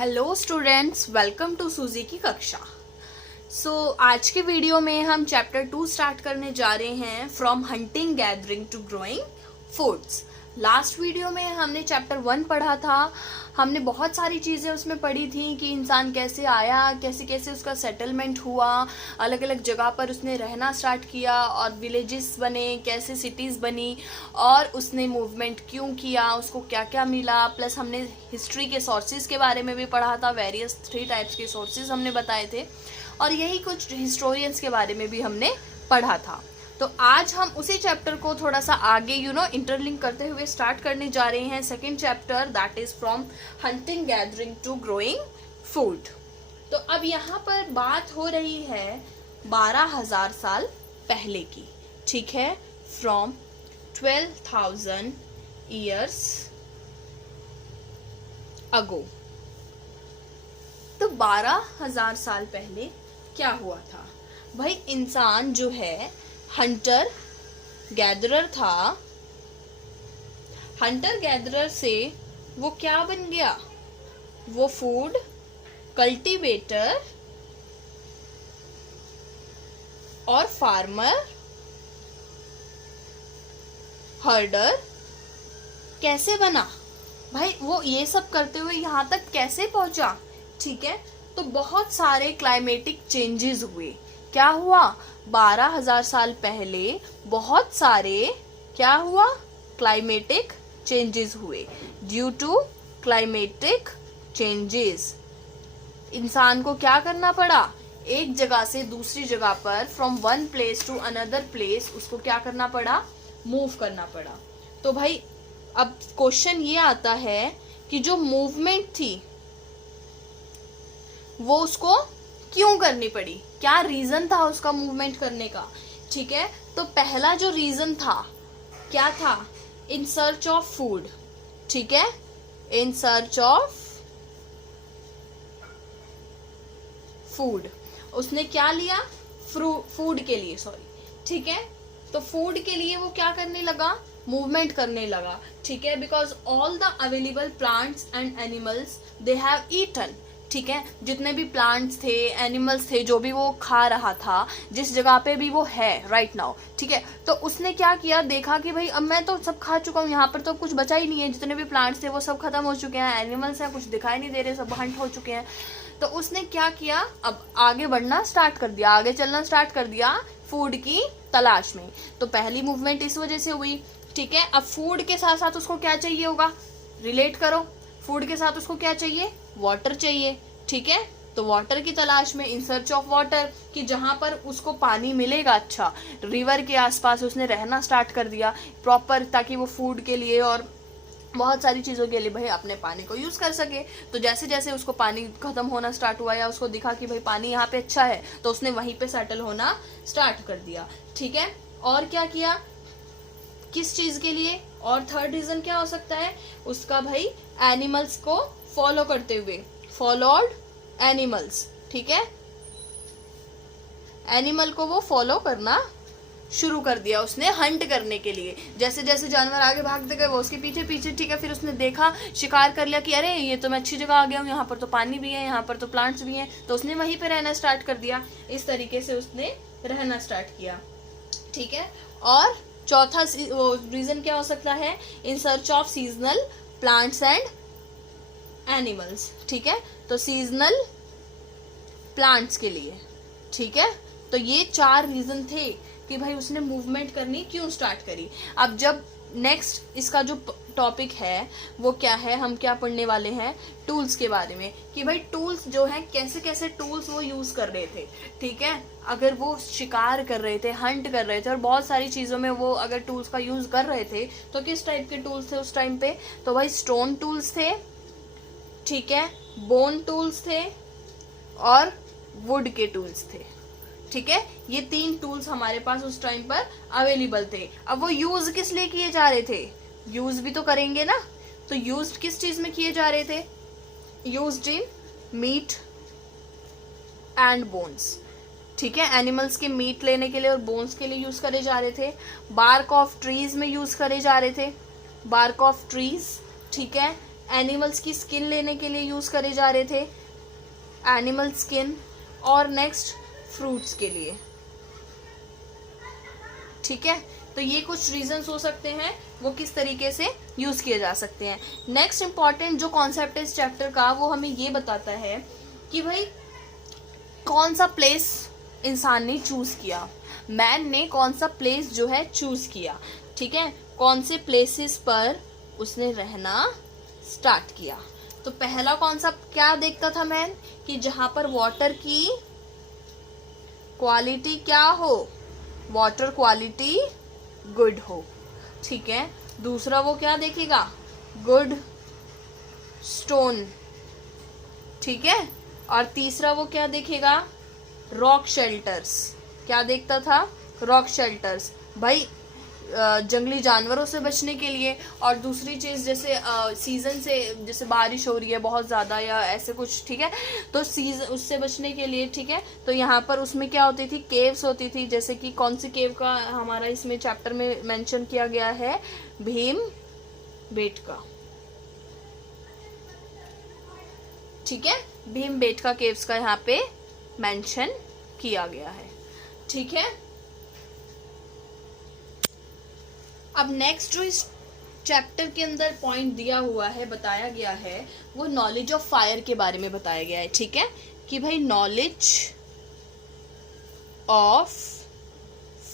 Hello students, welcome to सूजी की कक्षा। आज के वीडियो में हम चैप्टर 2 स्टार्ट करने जा रहे हैं, from hunting gathering to growing foods. Last video में हमने चैप्टर 1 पढ़ा था। हमने बहुत सारी चीज़ें उसमें पढ़ी थी कि इंसान कैसे आया, कैसे कैसे उसका सेटलमेंट हुआ, अलग अलग जगह पर उसने रहना स्टार्ट किया और विलेजेस बने, कैसे सिटीज़ बनी और उसने मूवमेंट क्यों किया, उसको क्या क्या मिला। प्लस हमने हिस्ट्री के सोर्सेज के बारे में भी पढ़ा था, वेरियस 3 टाइप्स के सोर्सेज हमने बताए थे और यही कुछ हिस्टोरियंस के बारे में भी हमने पढ़ा था। तो आज हम उसी चैप्टर को थोड़ा सा आगे इंटरलिंक करते हुए स्टार्ट करने जा रहे हैं। Second chapter, that is from hunting gathering to growing food. तो अब यहाँ पर बात हो रही है 12,000 साल पहले की, ठीक है, फ्रॉम 12,000 ईयर्स अगो। तो 12,000 साल पहले क्या हुआ था भाई? इंसान जो है हंटर गैदरर था। हंटर गैदरर से वो क्या बन गया? वो फूड कल्टीवेटर और फार्मर, हर्डर कैसे बना भाई? वो ये सब करते हुए यहाँ तक कैसे पहुंचा? ठीक है, तो बहुत सारे क्लाइमेटिक चेंजेस हुए। क्या हुआ? 12,000 साल पहले बहुत सारे क्या हुआ? क्लाइमेटिक चेंजेस हुए। ड्यू टू क्लाइमेटिक चेंजेस इंसान को क्या करना पड़ा? एक जगह से दूसरी जगह पर, from one place to another place, उसको क्या करना पड़ा? मूव करना पड़ा। तो भाई अब क्वेश्चन ये आता है कि जो मूवमेंट थी वो उसको क्यों करनी पड़ी? क्या रीजन था उसका मूवमेंट करने का? ठीक है, तो पहला जो रीजन था क्या था? In search of food. ठीक है, इन सर्च ऑफ फूड। उसने क्या लिया? फूड के लिए, सॉरी। ठीक है, तो फूड के लिए वो क्या करने लगा? मूवमेंट करने लगा। ठीक है, because all the available plants and animals they have eaten. ठीक है, जितने भी प्लांट्स थे, एनिमल्स थे, जो भी वो खा रहा था, जिस जगह पे भी वो है राइट नाउ, ठीक है, तो उसने क्या किया? देखा कि भाई अब मैं तो सब खा चुका हूँ, यहाँ पर तो कुछ बचा ही नहीं है, जितने भी प्लांट्स थे वो सब खत्म हो चुके हैं, एनिमल्स हैं कुछ दिखाई नहीं दे रहे, सब हंट हो चुके हैं। तो उसने क्या किया? अब आगे बढ़ना स्टार्ट कर दिया, आगे चलना स्टार्ट कर दिया फूड की तलाश में। तो पहली मूवमेंट इस वजह से हुई। ठीक है, अब फूड के साथ साथ उसको क्या चाहिए होगा? रिलेट करो, फूड के साथ उसको क्या चाहिए? वाटर चाहिए। ठीक है, तो वाटर की तलाश में, इन सर्च ऑफ वाटर, कि जहां पर उसको पानी मिलेगा, अच्छा रिवर के आसपास उसने रहना स्टार्ट कर दिया प्रॉपर, ताकि वो फूड के लिए और बहुत सारी चीज़ों के लिए भाई अपने पानी को यूज़ कर सके। तो जैसे जैसे उसको पानी खत्म होना स्टार्ट हुआ या उसको दिखा कि भाई पानी यहाँ पे अच्छा है, तो उसने वहीं पे सेटल होना स्टार्ट कर दिया। ठीक है, और क्या किया? किस चीज़ के लिए? और थर्ड रीज़न क्या हो सकता है उसका? भाई एनिमल्स को फॉलो करते हुए, फॉलोड एनिमल्स। ठीक है, एनिमल को वो फॉलो करना शुरू कर दिया उसने हंट करने के लिए। जैसे जैसे जानवर आगे भागते गए वो उसके पीछे पीछे। ठीक है, फिर उसने देखा, शिकार कर लिया कि अरे ये तो मैं अच्छी जगह आ गया हूँ, यहाँ पर तो पानी भी है, यहाँ पर तो प्लांट्स भी हैं, तो उसने वहीं पे रहना स्टार्ट कर दिया। इस तरीके से उसने रहना स्टार्ट किया। ठीक है, और चौथा रीजन क्या हो सकता है? In search of seasonal plants and animals. ठीक है, तो सीजनल प्लांट्स के लिए। ठीक है, तो ये 4 रीजन थे कि भाई उसने मूवमेंट करनी क्यों स्टार्ट करी। अब जब नेक्स्ट इसका जो टॉपिक है वो क्या है, हम क्या पढ़ने वाले हैं? टूल्स के बारे में, कि भाई टूल्स जो है कैसे कैसे टूल्स वो यूज कर रहे थे। ठीक है, अगर वो शिकार कर रहे थे, हंट कर रहे थे और बहुत सारी चीजों में वो अगर टूल्स का यूज कर रहे थे, तो किस टाइप के टूल्स थे उस टाइम पे? तो भाई स्टोन टूल्स थे, ठीक है, बोन टूल्स थे और वुड के टूल्स थे। ठीक है, ये 3 टूल्स हमारे पास उस टाइम पर अवेलेबल थे। अब वो यूज किस लिए किए जा रहे थे? यूज भी तो करेंगे ना, तो यूज किस चीज में किए जा रहे थे? Used in meat and bones. ठीक है, एनिमल्स के मीट लेने के लिए और बोन्स के लिए यूज करे जा रहे थे। बार्क ऑफ ट्रीज में यूज करे जा रहे थे, बार्क ऑफ ट्रीज, ठीक है, एनिमल्स की स्किन लेने के लिए यूज़ करे जा रहे थे, एनिमल स्किन, और नेक्स्ट फ्रूट्स के लिए। ठीक है, तो ये कुछ रीजंस हो सकते हैं वो किस तरीके से यूज किए जा सकते हैं। नेक्स्ट इंपॉर्टेंट जो कॉन्सेप्ट है इस चैप्टर का वो हमें ये बताता है कि भाई कौन सा प्लेस इंसान ने चूज किया, मैन ने कौन सा प्लेस जो है चूज किया। ठीक है, कौन से प्लेसेस पर उसने रहना स्टार्ट किया। तो पहला कौन सा क्या देखता था मैन, कि जहां पर वाटर की क्वालिटी क्या हो, वाटर क्वालिटी गुड हो। ठीक है, दूसरा वो क्या देखेगा, गुड स्टोन। ठीक है, और तीसरा वो क्या देखेगा, रॉक शेल्टर्स। क्या देखता था, रॉक शेल्टर्स, भाई जंगली जानवरों से बचने के लिए। और दूसरी चीज़ जैसे सीज़न से, जैसे बारिश हो रही है बहुत ज़्यादा या ऐसे कुछ, ठीक है, तो सीजन उससे बचने के लिए, ठीक है, तो यहाँ पर उसमें क्या होती थी, केव्स होती थी। जैसे कि कौन सी केव का हमारा इसमें चैप्टर में मेंशन किया गया है, भीम बेटका। ठीक है, भीम बेटका केव्स का यहाँ पे मेंशन किया गया है। ठीक है, अब नेक्स्ट जो इस चैप्टर के अंदर पॉइंट दिया हुआ है, बताया गया है, वो नॉलेज ऑफ फायर के बारे में बताया गया है। ठीक है, कि भाई नॉलेज ऑफ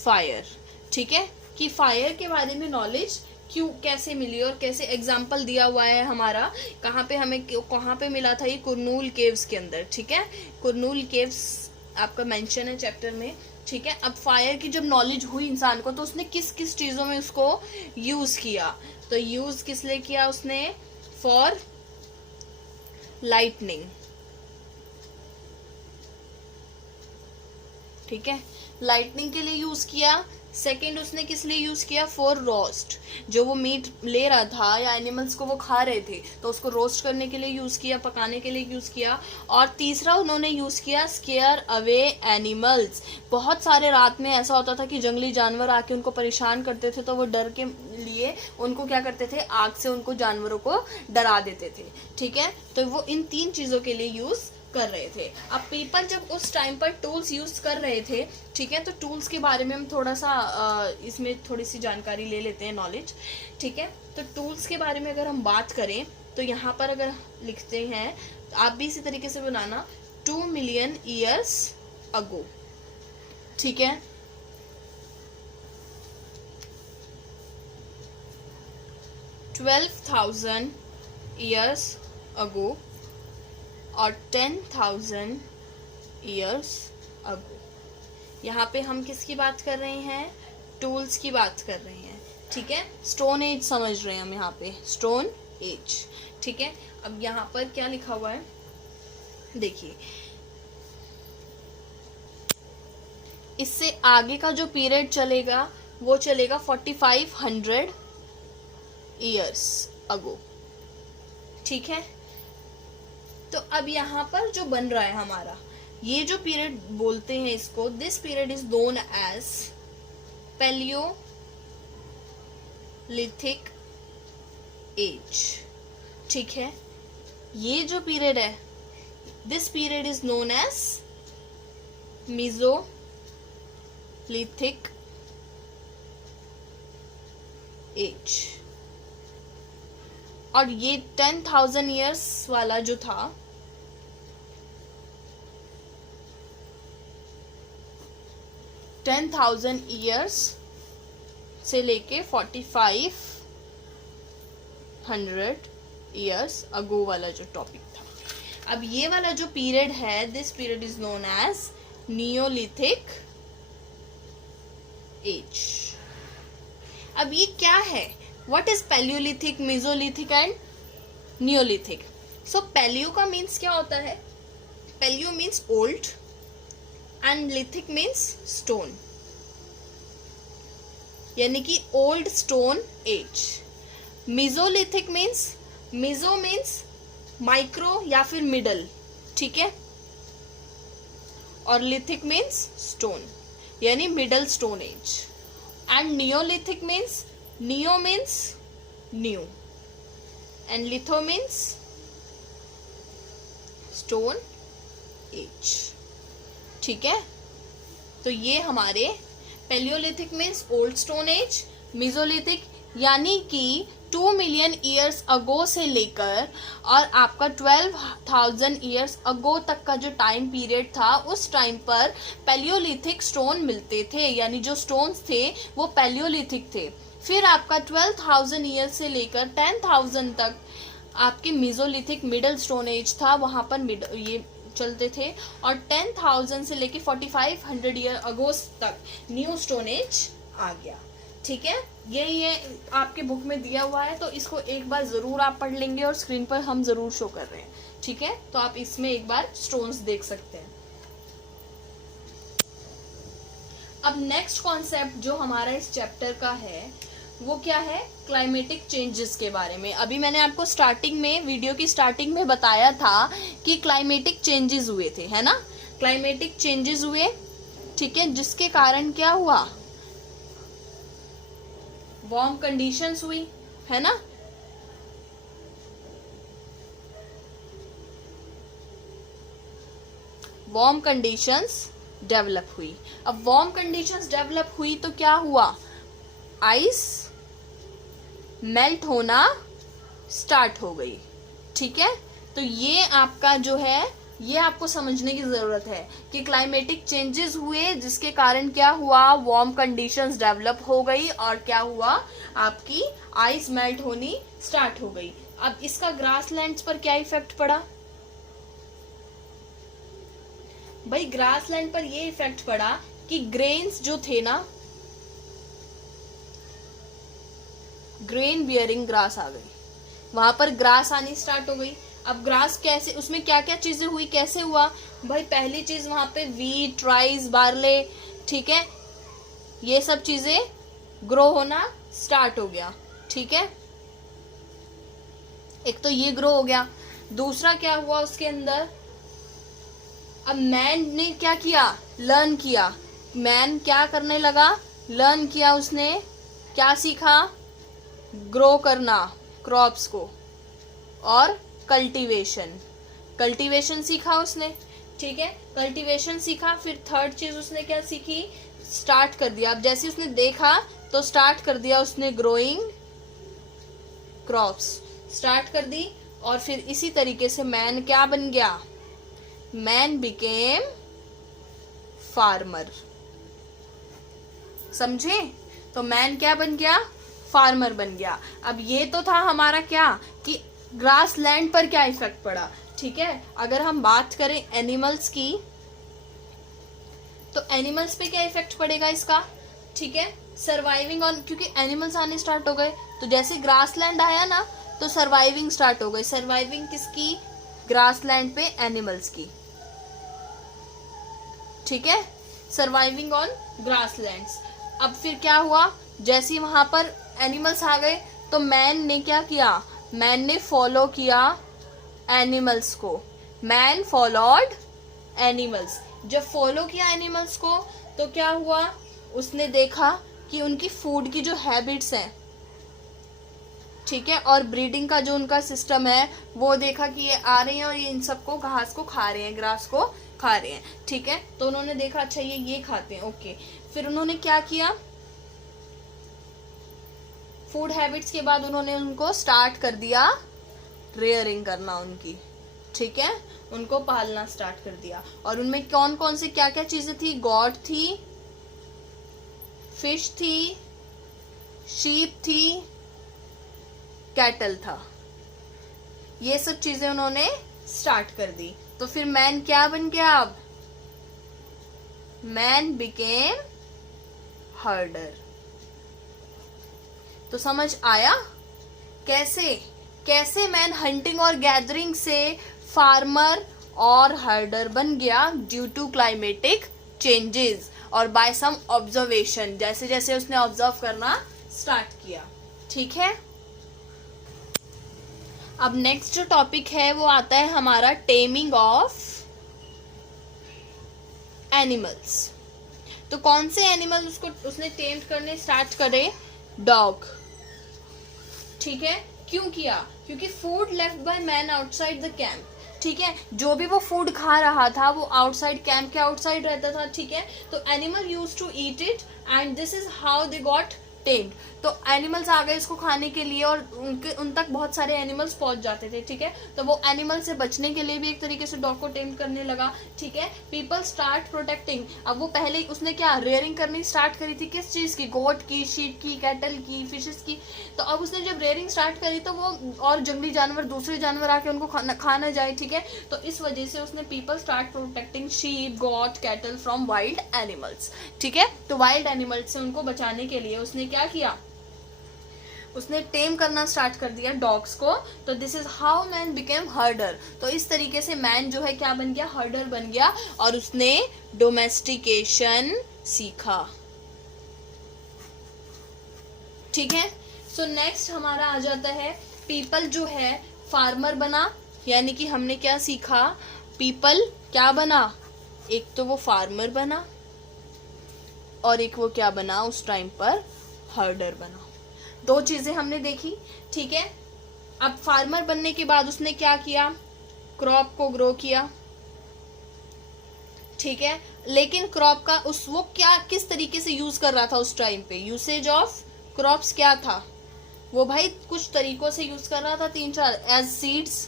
फायर, ठीक है, कि फायर के बारे में नॉलेज क्यों, कैसे मिली और कैसे। एग्जाम्पल दिया हुआ है हमारा, कहाँ पे हमें, कहाँ पे मिला था, ये कुरनूल केव्स के अंदर। ठीक है, कुरनूल केव्स आपका मेंशन है चैप्टर में। ठीक है, अब फायर की जब नॉलेज हुई इंसान को, तो उसने किस किस चीजों में उसको यूज किया, तो यूज किस लिए किया उसने, फॉर लाइटनिंग। ठीक है, लाइटनिंग के लिए यूज किया। सेकेंड उसने किस लिए यूज किया, फॉर रोस्ट, जो वो मीट ले रहा था या एनिमल्स को वो खा रहे थे तो उसको रोस्ट करने के लिए यूज किया, पकाने के लिए यूज किया। और तीसरा उन्होंने यूज किया स्केयर अवे एनिमल्स। बहुत सारे रात में ऐसा होता था कि जंगली जानवर आके उनको परेशान करते थे, तो वो डर के लिए उनको क्या करते थे, आग से उनको जानवरों को डरा देते थे। ठीक है, तो वो इन 3 चीजों के लिए यूज कर रहे थे। अब पीपल जब उस टाइम पर टूल्स यूज कर रहे थे, ठीक है, तो टूल्स के बारे में हम थोड़ा सा इसमें थोड़ी सी जानकारी ले लेते हैं, नॉलेज। ठीक है, तो टूल्स के बारे में अगर हम बात करें तो यहाँ पर अगर लिखते हैं, आप भी इसी तरीके से बनाना, 2 मिलियन ईयर्स अगो। ठीक है, 12,000 ईयर्स अगो और 10,000 ईयर्स अगो। यहाँ पे हम किसकी बात कर रहे हैं, टूल्स की बात कर रहे हैं। ठीक है, स्टोन एज समझ रहे हैं हम यहाँ पे, स्टोन एज। ठीक है, अब यहाँ पर क्या लिखा हुआ है देखिए, इससे आगे का जो पीरियड चलेगा वो चलेगा 4500 ईयर्स अगो। ठीक है, तो अब यहाँ पर जो बन रहा है हमारा, ये जो पीरियड बोलते हैं इसको, this period is known as palaeolithic age. ठीक है, ये जो पीरियड है, this period is known as mesolithic age. और ये 10,000 ईयर्स वाला जो था, 10,000 ईयर्स से लेके 4500 ईयर्स अगो वाला जो टॉपिक था। अब ये वाला जो पीरियड है, this period is known as neolithic age. अब ये क्या है, What is Paleolithic, Mesolithic and Neolithic? So Paleo का means क्या होता है, Paleo means old and Lithic means stone, यानी कि old stone age. Mesolithic means, Meso means micro या फिर middle, ठीक है, और Lithic means stone, यानी middle stone age. And Neolithic means, Neo means new, and litho means stone age. ठीक है, तो ये हमारे Palaeolithic means old stone age, Mesolithic यानी कि 2 मिलियन ईयर्स अगो से लेकर और आपका 12,000 ईयर्स अगो तक का जो टाइम पीरियड था, उस टाइम पर पैलियोलिथिक स्टोन मिलते थे, यानी जो स्टोन्स थे वो पैलियोलिथिक थे। फिर आपका 12,000 ईयर्स से लेकर 10,000 तक आपके मेसोलिथिक मिडल स्टोन एज था, वहां पर ये चलते थे, और 10,000 से लेके 4,500 ईयर अगो तक न्यू स्टोन एज आ गया। ठीक है, ये आपके बुक में दिया हुआ है, तो इसको एक बार जरूर आप पढ़ लेंगे और स्क्रीन पर हम जरूर शो कर रहे हैं। ठीक है, तो आप इसमें एक बार स्टोन्स देख सकते हैं। अब नेक्स्ट कॉन्सेप्ट जो हमारा इस चैप्टर का है वो क्या है, क्लाइमेटिक चेंजेस के बारे में। अभी मैंने आपको स्टार्टिंग में, वीडियो की स्टार्टिंग में बताया था कि क्लाइमेटिक चेंजेस हुए थे, है ना, क्लाइमेटिक चेंजेस हुए। ठीक है, जिसके कारण क्या हुआ, वार्म कंडीशंस हुई, है ना, वार्म कंडीशंस डेवलप हुई। अब वार्म कंडीशंस डेवलप हुई तो क्या हुआ, आइस मेल्ट होना स्टार्ट हो गई। ठीक है, तो ये आपका जो है, ये आपको समझने की जरूरत है कि क्लाइमेटिक चेंजेस हुए जिसके कारण क्या हुआ, वार्म कंडीशंस डेवलप हो गई और क्या हुआ, आपकी आइस मेल्ट होनी स्टार्ट हो गई। अब इसका ग्रासलैंड्स पर क्या इफेक्ट पड़ा भाई, ग्रासलैंड पर ये इफेक्ट पड़ा कि ग्रेन्स जो थे ना, ग्रेन बियरिंग ग्रास आ गई, वहां पर ग्रास आनी स्टार्ट हो गई। अब ग्रास कैसे, उसमें क्या क्या चीजें हुई, कैसे हुआ भाई, पहली चीज वहां पे वीट, राइस, बार्ले, ठीक है, ये सब चीजें ग्रो होना स्टार्ट हो गया। ठीक है, एक तो ये ग्रो हो गया, दूसरा क्या हुआ उसके अंदर, अब मैन ने क्या किया, लर्न किया, मैन क्या करने लगा, लर्न किया, उसने क्या सीखा, ग्रो करना क्रॉप्स को, और कल्टीवेशन सीखा उसने। ठीक है, कल्टीवेशन सीखा, फिर थर्ड चीज उसने क्या सीखी, स्टार्ट कर दिया। अब जैसे उसने देखा तो स्टार्ट कर दिया उसने, ग्रोइंग क्रॉप्स स्टार्ट कर दी, और फिर इसी तरीके से मैन क्या बन गया, मैन बिकेम फार्मर। समझे, तो मैन क्या बन गया, फार्मर बन गया। अब ये तो था हमारा क्या, कि ग्रास लैंड पर क्या इफेक्ट पड़ा। ठीक है, अगर हम बात करें एनिमल्स की, तो एनिमल्स पे क्या इफेक्ट पड़ेगा इसका। ठीक है, सर्वाइविंग ऑन, क्योंकि एनिमल्स आने स्टार्ट हो गए, तो जैसे ग्रास लैंड आया ना, तो सर्वाइविंग स्टार्ट हो गई। सर्वाइविंग किसकी, ग्रास लैंड पे एनिमल्स की। ठीक है, सर्वाइविंग ऑन ग्रास लैंड्स। अब फिर क्या हुआ, जैसे ही वहां पर एनिमल्स आ गए, तो मैन ने क्या किया, मैन ने फॉलो किया एनिमल्स को, मैन फॉलोड एनिमल्स। जब फॉलो किया एनिमल्स को, तो क्या हुआ, उसने देखा कि उनकी फूड की जो हैबिट्स हैं, ठीक है, और ब्रीडिंग का जो उनका सिस्टम है, वो देखा कि ये आ रहे हैं और ये इन सबको घास को खा रहे हैं, ग्रास को खा रहे हैं। ठीक है, तो उन्होंने देखा अच्छा ये खाते हैं, ओके। फिर उन्होंने क्या किया, फूड हैबिट्स के बाद उन्होंने उनको स्टार्ट कर दिया रेयरिंग करना उनकी। ठीक है, उनको पालना स्टार्ट कर दिया, और उनमें कौन कौन से क्या क्या चीजें थी, गॉट थी, फिश थी, शीप थी, कैटल था, ये सब चीजें उन्होंने स्टार्ट कर दी। तो फिर मैन क्या बन गया, अब मैन बिकेम हर्डर। तो समझ आया कैसे कैसे मैन हंटिंग और गैदरिंग से फार्मर और हर्डर बन गया, ड्यू टू क्लाइमेटिक चेंजेस और बाय सम ऑब्जर्वेशन, जैसे जैसे उसने ऑब्जर्व करना स्टार्ट किया। ठीक है, अब नेक्स्ट जो टॉपिक है वो आता है हमारा टेमिंग ऑफ एनिमल्स। तो कौन से एनिमल उसने टेम करने स्टार्ट करे, डॉग। ठीक है, क्यों किया? क्योंकि food left by man outside the camp, ठीक है, जो भी वो फूड खा रहा था वो आउटसाइड कैंप के आउटसाइड रहता था, ठीक है, तो animal use to eat it and this is how they got tamed. तो एनिमल्स आ गए इसको खाने के लिए और उन तक बहुत सारे एनिमल्स पहुंच जाते थे, ठीक है, तो वो एनिमल से बचने के लिए भी एक तरीके से डॉग को टेम्ड करने लगा, ठीक है। पीपल स्टार्ट प्रोटेक्टिंग, अब वो पहले उसने क्या रेयरिंग करनी स्टार्ट करी थी, किस चीज की? गोट की, शीप की, कैटल की, फिशेस की। तो अब उसने जब रेयरिंग स्टार्ट करी तो वो और जंगली जानवर, दूसरे जानवर आके उनको खा ना जाए, ठीक है, तो इस वजह से उसने people start protecting sheep, got, cattle from wild animals, ठीक है। तो वाइल्ड एनिमल्स से उनको बचाने के लिए उसने क्या किया? उसने टेम करना स्टार्ट कर दिया डॉग्स को। तो this is how man became हर्डर। तो इस तरीके से मैन जो है क्या बन गया? हर्डर बन गया और उसने डोमेस्टिकेशन सीखा, ठीक है। सो नेक्स्ट हमारा आ जाता है पीपल जो है फार्मर बना, यानी कि हमने क्या सीखा? पीपल क्या बना? एक तो वो फार्मर बना और एक वो क्या बना उस टाइम पर? हर्डर बना। दो चीजें हमने देखी, ठीक है। अब फार्मर बनने के बाद उसने क्या किया? क्रॉप को ग्रो किया, ठीक है, लेकिन क्रॉप का वो क्या किस तरीके से यूज कर रहा था उस टाइम पे? यूसेज ऑफ क्रॉप्स क्या था? वो भाई कुछ तरीकों से यूज कर रहा था, 3-4। एज सीड्स,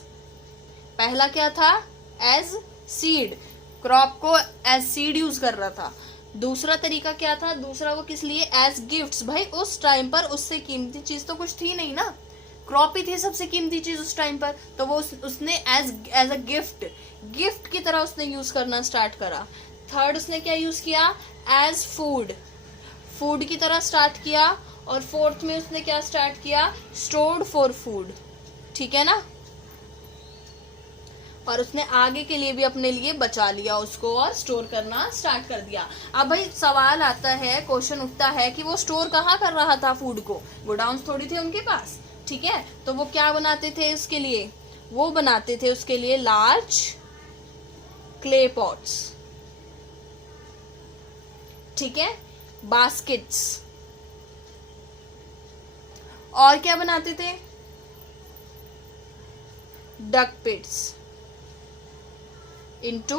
पहला क्या था? एज सीड, क्रॉप को एज सीड यूज कर रहा था। दूसरा तरीका क्या था? दूसरा वो किस लिए? As gifts. भाई उस टाइम पर उससे कीमती चीज तो कुछ थी नहीं ना, क्रॉप ही थी सबसे कीमती चीज उस टाइम पर, तो वो उसने एज अ गिफ्ट की तरह उसने यूज करना स्टार्ट करा। थर्ड उसने क्या यूज किया? एज फूड की तरह स्टार्ट किया। और फोर्थ में उसने क्या स्टार्ट किया? स्टोर्ड फॉर फूड, ठीक है ना। और उसने आगे के लिए भी अपने लिए बचा लिया उसको और स्टोर करना स्टार्ट कर दिया। अब भाई सवाल आता है, क्वेश्चन उठता है कि वो स्टोर कहाँ कर रहा था फूड को? गोडाउन्स थोड़ी थे उनके पास, ठीक है, तो वो क्या बनाते थे उसके लिए? वो बनाते थे उसके लिए लार्ज क्ले पॉट्स, ठीक है, बास्केट्स। और क्या बनाते थे? डक पिट्स इनटू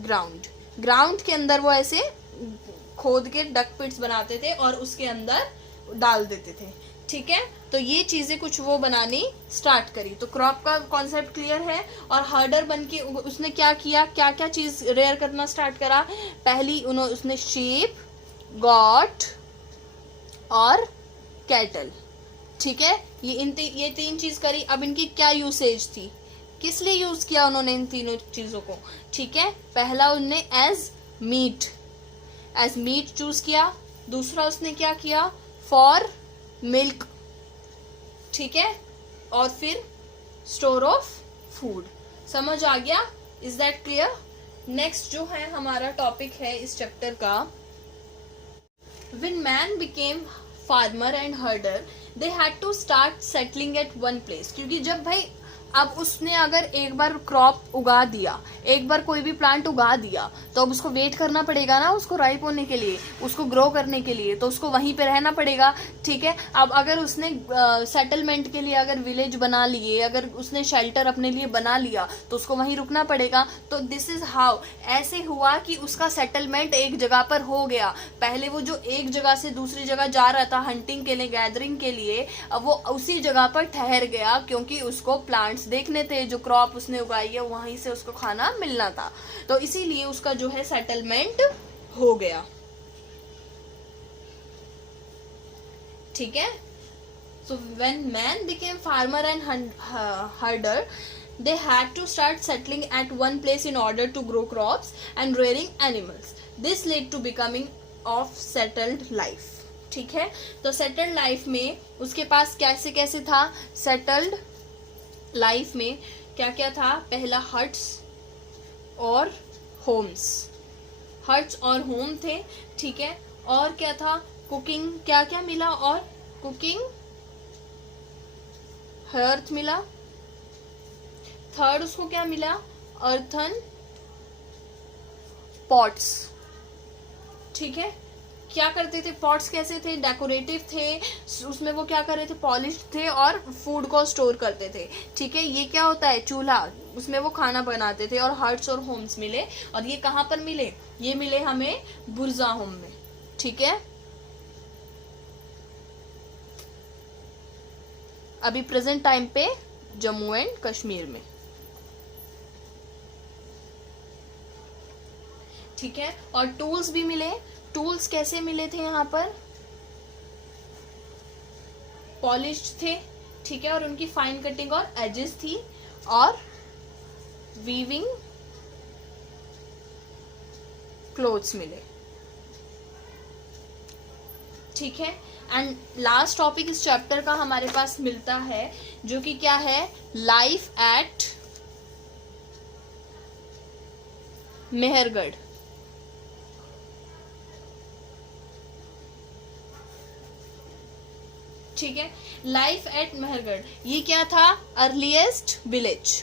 ग्राउंड के अंदर वो ऐसे खोद के डक पिट्स बनाते थे और उसके अंदर डाल देते थे, ठीक है। तो ये चीजें कुछ वो बनानी स्टार्ट करी। तो क्रॉप का कॉन्सेप्ट क्लियर है। और हर्डर बन के उसने क्या किया? क्या क्या चीज रेयर करना स्टार्ट करा? पहली उसने शीप, गॉट और कैटल, ठीक है, ये तीन चीज करी। अब इनकी क्या यूसेज थी? किस लिए यूज किया उन्होंने इन तीनों चीजों को? ठीक है, पहला उन्होंने एज मीट चूज किया। दूसरा उसने क्या किया? फॉर मिल्क, ठीक है, और फिर स्टोर ऑफ फूड। समझ आ गया? Is that clear? नेक्स्ट जो है हमारा टॉपिक है इस चैप्टर का, when man became farmer and herder they had to start settling at one place. क्योंकि जब भाई अब उसने अगर एक बार क्रॉप उगा दिया, एक बार कोई भी प्लांट उगा दिया, तो अब उसको वेट करना पड़ेगा ना उसको राइप होने के लिए, उसको ग्रो करने के लिए, तो उसको वहीं पे रहना पड़ेगा, ठीक है। अब अगर उसने सेटलमेंट के लिए अगर विलेज बना लिए, अगर उसने शेल्टर अपने लिए बना लिया, तो उसको वहीं रुकना पड़ेगा। तो दिस इज हाउ, ऐसे हुआ कि उसका सेटलमेंट एक जगह पर हो गया। पहले वो जो एक जगह से दूसरी जगह जा रहा था हंटिंग के लिए, गैदरिंग के लिए, अब वो उसी जगह पर ठहर गया, क्योंकि उसको प्लांट्स देखने थे, जो क्रॉप उसने उगाई है वहीं से उसको खाना मिलना था। तो इसीलिए उसका जो है सेटलमेंट हो गया, ठीक है। So when man became farmer and हर्डर they had to start settling at one place in order to grow crops and rearing animals. This led to becoming of settled life, ठीक है। तो settled life में उसके पास कैसे कैसे था? settled life में क्या क्या था? पहला हट्स और होम्स, हट्स और होम थे, ठीक है। और क्या था? कुकिंग, क्या क्या मिला? और कुकिंग हर्थ मिला। थर्ड उसको क्या मिला? अर्थन पॉट्स, ठीक है। क्या करते थे, पॉट्स कैसे थे, डेकोरेटिव थे, उसमें वो क्या कर रहे थे, पॉलिश थे और फूड को स्टोर करते थे। ठीक है, ये क्या होता है, चूल्हा, उसमें वो खाना बनाते थे। और हट्स और होम्स मिले, और ये कहाँ पर मिले, ये मिले हमें बुर्जा होम में। ठीक है, अभी प्रेजेंट टाइम पे जम्मू एंड कश्मीर में। ठीक है, और टूल्स भी मिले। टूल्स कैसे मिले थे, यहाँ पर पॉलिश्ड थे। ठीक है, और उनकी फाइन कटिंग और एजेस थी, और वीविंग क्लोथ्स मिले। ठीक है, एंड लास्ट टॉपिक इस चैप्टर का हमारे पास मिलता है, जो कि क्या है, लाइफ एट मेहरगढ़। ठीक है, लाइफ एट मेहरगढ़, ये क्या था, अर्लीस्ट विलेज।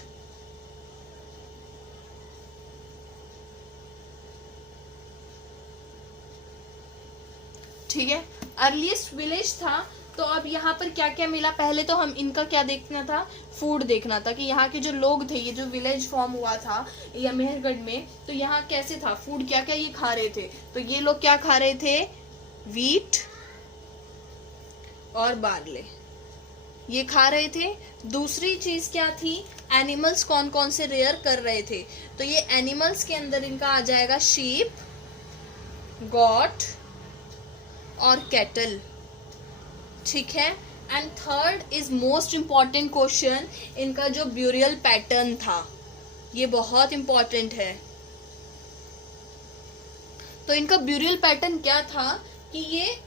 ठीक है, अर्लीस्ट विलेज था। तो अब यहाँ पर क्या क्या मिला, पहले तो हम इनका क्या देखना था, फूड देखना था कि यहाँ के जो लोग थे, ये जो विलेज फॉर्म हुआ था या मेहरगढ़ में, तो यहाँ कैसे था, फूड क्या क्या ये खा रहे थे। तो ये लोग क्या खा रहे थे, वीट और बार्ले, ये खा रहे थे। दूसरी चीज क्या थी, एनिमल्स कौन कौन से रेयर कर रहे थे। तो ये एनिमल्स के अंदर इनका आ जाएगा शीप, गॉट और कैटल। ठीक है, and third is most important question, इनका जो ब्यूरियल पैटर्न था, ये बहुत इंपॉर्टेंट है। तो इनका ब्यूरियल पैटर्न क्या था कि ये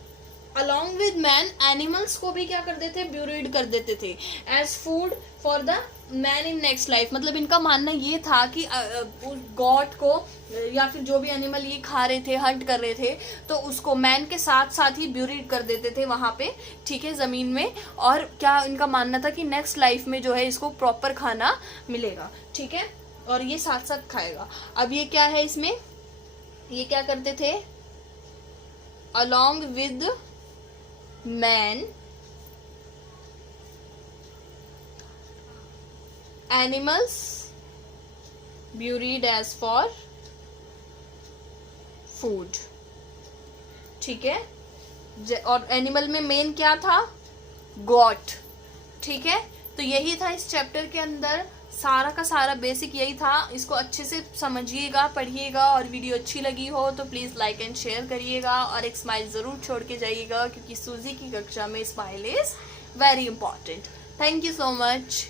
अलॉन्ग विद मैन एनिमल्स को भी क्या कर देते, ब्यूरिड कर देते थे as food for the man in next life. मतलब इनका मानना ये था कि गॉड को या फिर जो भी एनिमल ये खा रहे थे, हंट कर रहे थे, तो उसको मैन के साथ साथ ही ब्यूरिड कर देते थे वहां पे। ठीक है, जमीन में। और क्या इनका मानना था कि नेक्स्ट लाइफ में जो है इसको प्रॉपर खाना मिलेगा। ठीक है, और ये साथ साथ खाएगा। अब ये क्या है, इसमें ये क्या करते थे, along with man, animals buried as for food। ठीक है, और एनिमल में मेन क्या था, गॉट। ठीक है, तो यही था इस चैप्टर के अंदर, सारा का सारा बेसिक यही था। इसको अच्छे से समझिएगा, पढ़िएगा, और वीडियो अच्छी लगी हो तो प्लीज़ लाइक एंड शेयर करिएगा, और एक स्माइल ज़रूर छोड़ के जाइएगा, क्योंकि सूजी की कक्षा में smile is very important. Thank you so much.